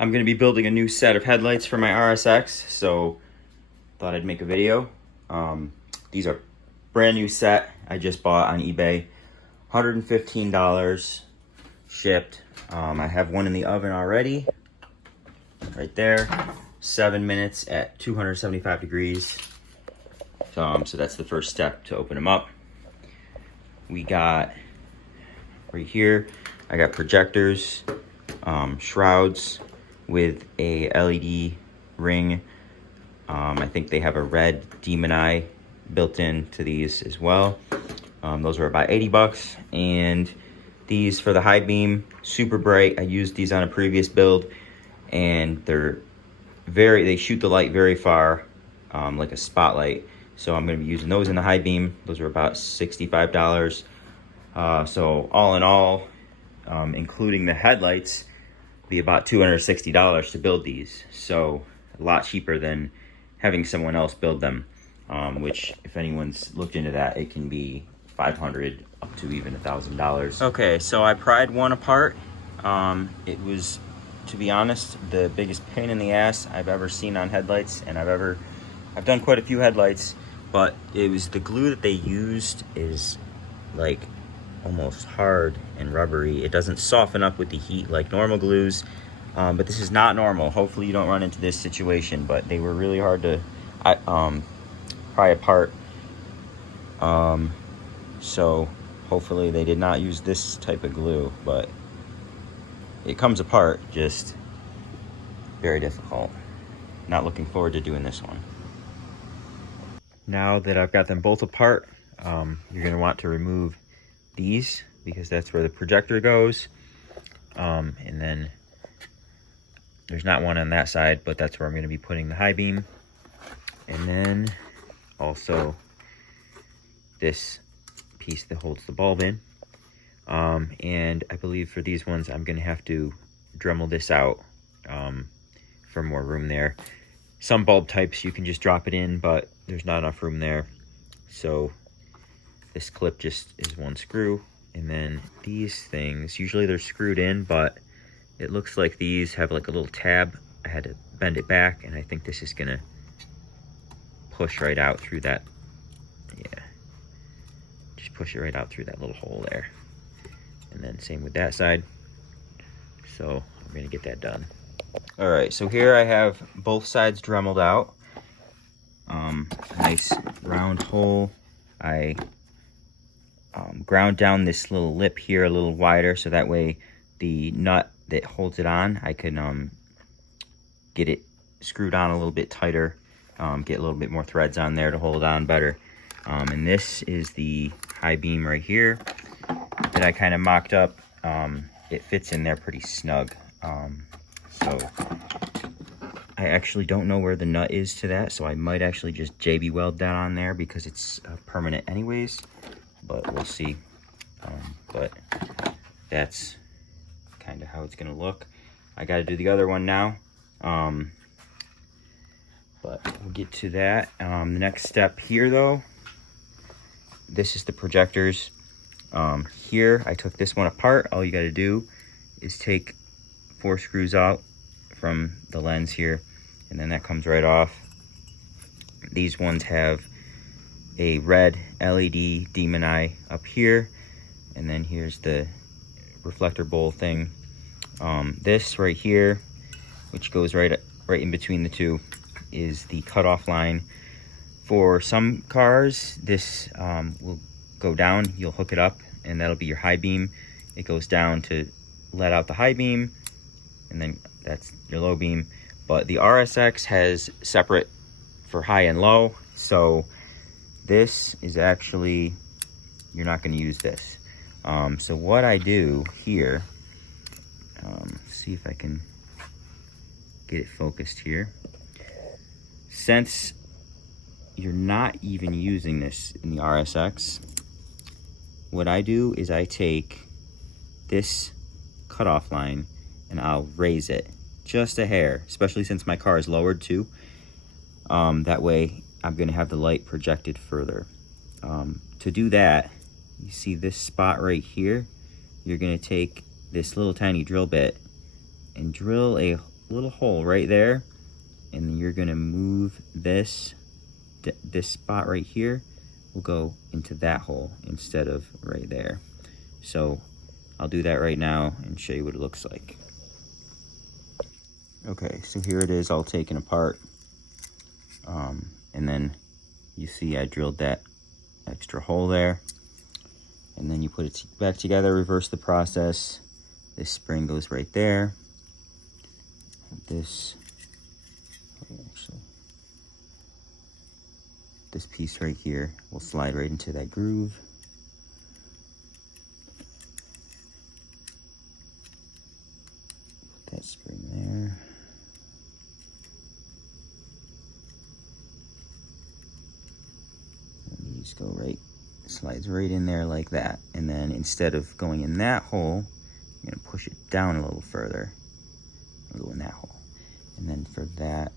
I'm going to be building a new set of headlights for my RSX, so thought I'd make a video. These are brand new set I just bought on eBay, $115 shipped. I have one in the oven already, right there, 7 minutes at 275 degrees. So that's the first step to open them up. We got right here, I got projectors, shrouds with a LED ring. I think they have a red demon eye built into these as well. Those were about 80 bucks. And these for the high beam, super bright. I used these on a previous build, and they shoot the light very far, like a spotlight. So I'm gonna be using those in the high beam. Those are about $65. So all in all, including the headlights, be about $260 to build these. So a lot cheaper than having someone else build them, which if anyone's looked into that, it can be $500 up to even $1,000. Okay, so I pried one apart. It was, to be honest, the biggest pain in the ass I've ever seen on headlights, and I've done quite a few headlights, but it was the glue that they used is like almost hard and rubbery. It doesn't soften up with the heat like normal glues, but this is not normal. Hopefully you don't run into this situation, but they were really hard to pry apart. So hopefully they did not use this type of glue, but it comes apart, just very difficult. Not looking forward to doing this one. Now that I've got them both apart, you're gonna want to remove these because that's where the projector goes. And then there's not one on that side, but that's where I'm gonna be putting the high beam. And then also this piece that holds the bulb in. And I believe for these ones, I'm gonna have to Dremel this out for more room there. Some bulb types you can just drop it in, but there's not enough room there. So this clip just is one screw. And then these things, usually they're screwed in, but it looks like these have like a little tab. I had to bend it back, and I think this is gonna push right out through that. Yeah, just push it right out through that little hole there. And then same with that side. So I'm gonna get that done. All right, so here I have both sides Dremeled out. Nice round hole. I ground down this little lip here a little wider, so that way the nut that holds it on, I can get it screwed on a little bit tighter, get a little bit more threads on there to hold it on better. And this is the high beam right here that I kind of mocked up. It fits in there pretty snug. So I actually don't know where the nut is to that, so I might actually just JB weld that on there because it's permanent anyways, but we'll see. But that's kind of how it's gonna look. I gotta do the other one now, but we'll get to that. The next step here though, this is the projectors. Here I took this one apart. All you gotta do is take 4 screws out from the lens here, and then that comes right off. These ones have a red LED demon eye up here, and then here's the reflector bowl thing. This right here, which goes right in between the two, is the cutoff line. For some cars, this will go down. You'll hook it up, and that'll be your high beam. It goes down to let out the high beam, and then that's your low beam. But the RSX has separate for high and low, so this is actually, you're not going to use this. So what I do here, see if I can get it focused here. Since you're not even using this in the RSX, what I do is I take this cutoff line and I'll raise it just a hair, especially since my car is lowered too. That way I'm gonna have the light projected further. To do that, you see this spot right here, you're gonna take this little tiny drill bit and drill a little hole right there, and then you're gonna move this spot right here will go into that hole instead of right there. So I'll do that right now and show you what it looks like. Okay, so here it is all taken apart. And then you see I drilled that extra hole there. And then you put it back together, reverse the process. This spring goes right there. This piece right here will slide right into that groove. Put that spring there. And these go right, slides right in there like that. And then instead of going in that hole, you're gonna push it down a little further. It'll go in that hole. And then for that,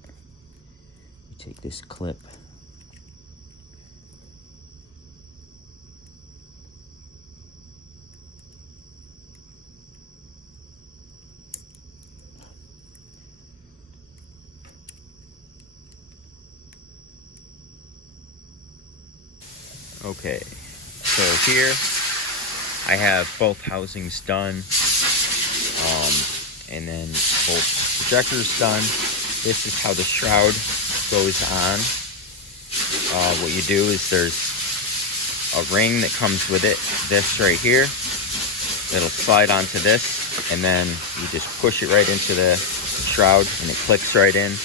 you take this clip. Okay, so here I have both housings done, and then both projectors done. This is how the shroud goes on. What you do is there's a ring that comes with it, this right here. It'll slide onto this, and then you just push it right into the shroud, and it clicks right in.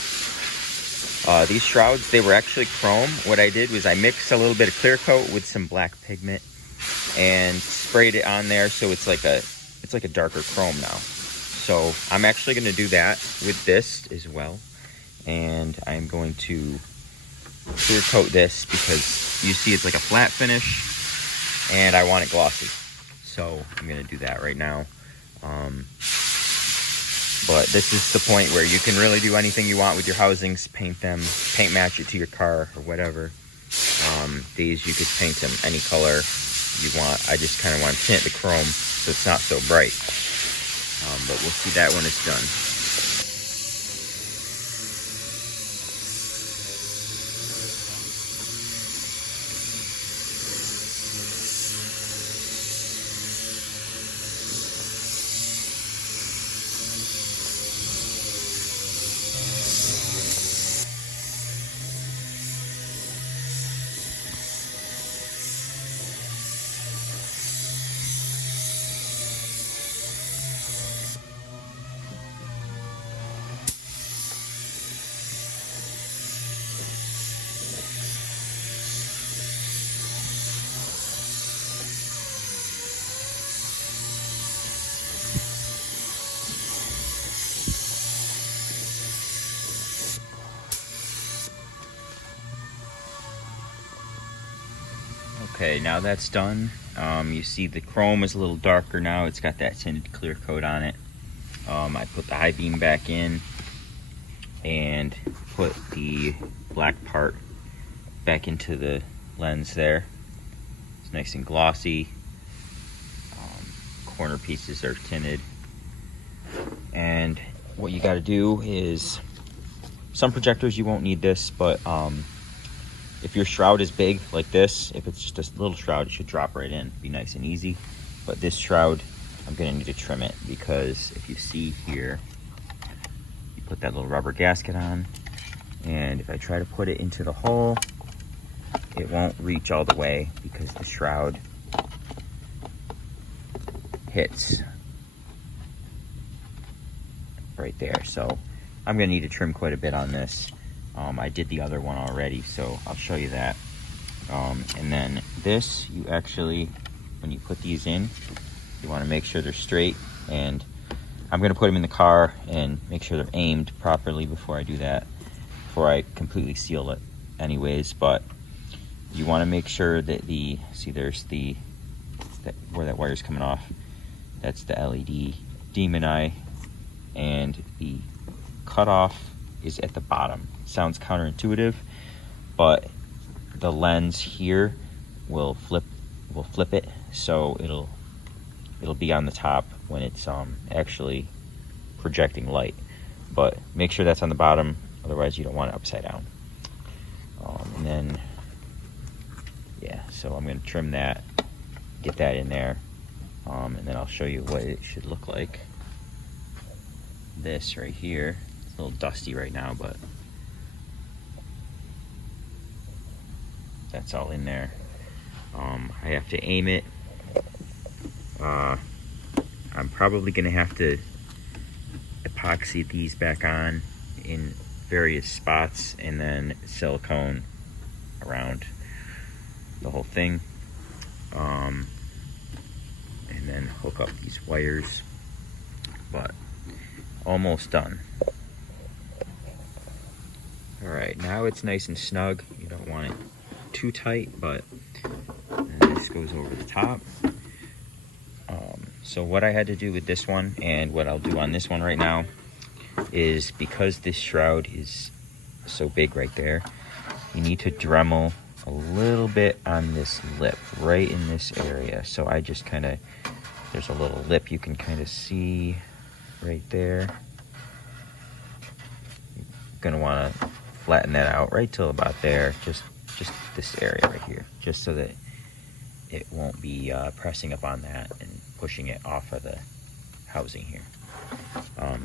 These shrouds, they were actually chrome. What I did was I mixed a little bit of clear coat with some black pigment and sprayed it on there, so it's like a darker chrome now. So I'm actually going to do that with this as well, and I'm going to clear coat this because you see it's like a flat finish, and I want it glossy. So I'm going to do that right now. But this is the point where you can really do anything you want with your housings, paint them, paint match it to your car or whatever. These you could paint them any color you want. I just kind of want to tint the chrome so it's not so bright. But we'll see that when it's done. Okay, now that's done. You see the chrome is a little darker now. It's got that tinted clear coat on it. I put the high beam back in and put the black part back into the lens there. It's nice and glossy. Corner pieces are tinted. And what you gotta do is, some projectors you won't need this, but if your shroud is big like this, if it's just a little shroud, it should drop right in. Be nice and easy. But this shroud, I'm gonna need to trim it because if you see here, you put that little rubber gasket on, and if I try to put it into the hole, it won't reach all the way because the shroud hits right there. So I'm gonna need to trim quite a bit on this. I did the other one already, so I'll show you that. And then this, you actually, when you put these in, you want to make sure they're straight. And I'm going to put them in the car and make sure they're aimed properly before I do that, before I completely seal it anyways. But you want to make sure that see there's where that wire's coming off. That's the LED demon eye, and the cutoff is at the bottom. Sounds counterintuitive, but the lens here will flip it, so it'll be on the top when it's actually projecting light. but make sure that's on the bottom, otherwise you don't want it upside down. And then, yeah, so I'm going to trim that, get that in there, and then I'll show you what it should look like. This right here, it's a little dusty right now, but that's all in there. I have to aim it. I'm probably going to have to epoxy these back on in various spots and then silicone around the whole thing, and then hook up these wires, but almost done. All right, now it's nice and snug. You don't want it too tight, but this goes over the top. So what I had to do with this one, and what I'll do on this one right now, is because this shroud is so big right there, you need to Dremel a little bit on this lip, right in this area. So I just kind of, there's a little lip you can kind of see right there. You're gonna want to flatten that out right till about there, just this area right here, just so that it won't be pressing up on that and pushing it off of the housing here. But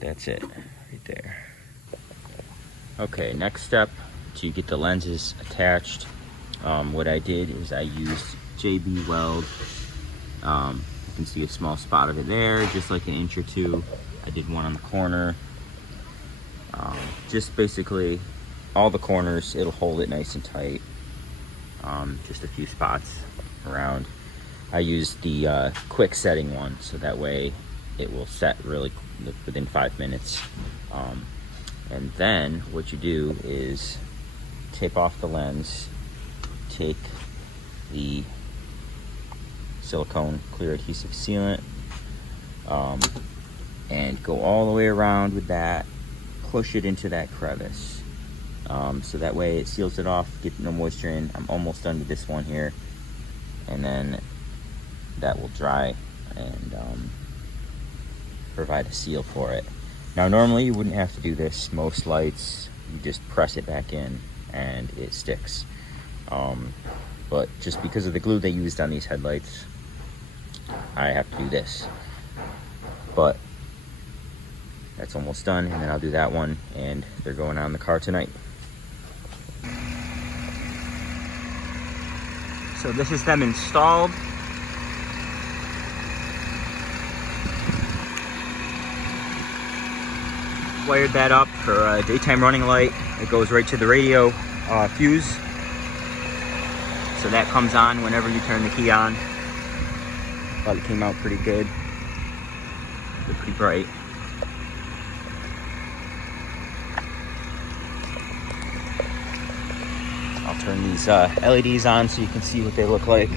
that's it right there. Okay, next step to get the lenses attached. What I did is I used JB Weld. You can see a small spot of it there, just like an inch or two. I did one on the corner. Just basically all the corners, it'll hold it nice and tight. Just a few spots around. I used the quick setting one, so that way it will set really within 5 minutes. And then what you do is tape off the lens, take the silicone clear adhesive sealant, and go all the way around with that, push it into that crevice. So that way it seals it off, get no moisture in. I'm almost done with this one here, and then that will dry and provide a seal for it. Now normally you wouldn't have to do this. Most lights, you just press it back in and it sticks. But just because of the glue they used on these headlights, I have to do this. But that's almost done, and then I'll do that one, and they're going on the car tonight. So this is them installed. Wired that up for a daytime running light. It goes right to the radio fuse. So that comes on whenever you turn the key on. Thought it came out pretty good. They're pretty bright. I'll turn these LEDs on so you can see what they look like.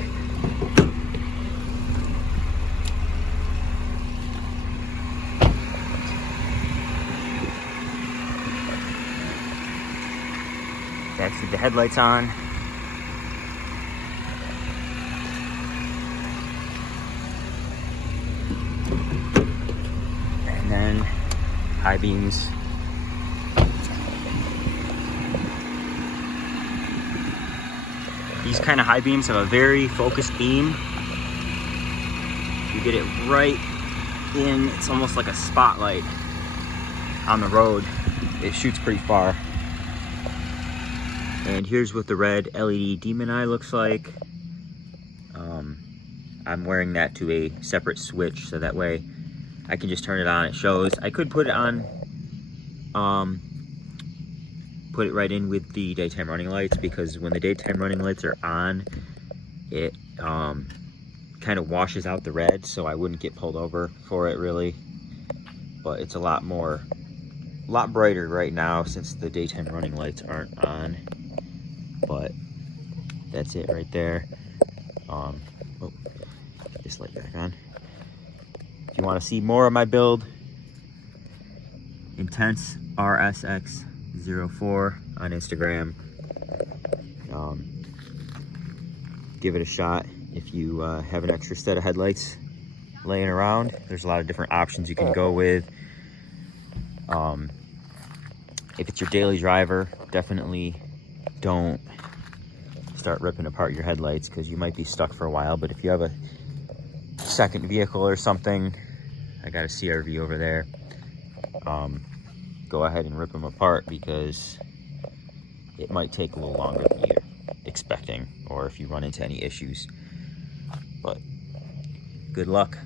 That's with the headlights on. And then high beams. These kind of high beams have a very focused beam. You get it right in, it's almost like a spotlight on the road. It shoots pretty far. And here's what the red LED demon eye looks like. I'm wearing that to a separate switch, so that way I can just turn it on, it shows. I could put it on, put it right in with the daytime running lights, because when the daytime running lights are on, it kind of washes out the red, so I wouldn't get pulled over for it really. But it's a lot brighter right now since the daytime running lights aren't on. But that's it right there. Oh, get this light back on. If you want to see more of my build, Intense RSX 04 on Instagram. Give it a shot if you have an extra set of headlights. laying around. There's a lot of different options you can go with. If it's your daily driver, definitely don't start ripping apart your headlights because you might be stuck for a while. But if you have a second vehicle or something, I got a CRV over there, go ahead and rip them apart because it might take a little longer than you're expecting, or if you run into any issues. But good luck.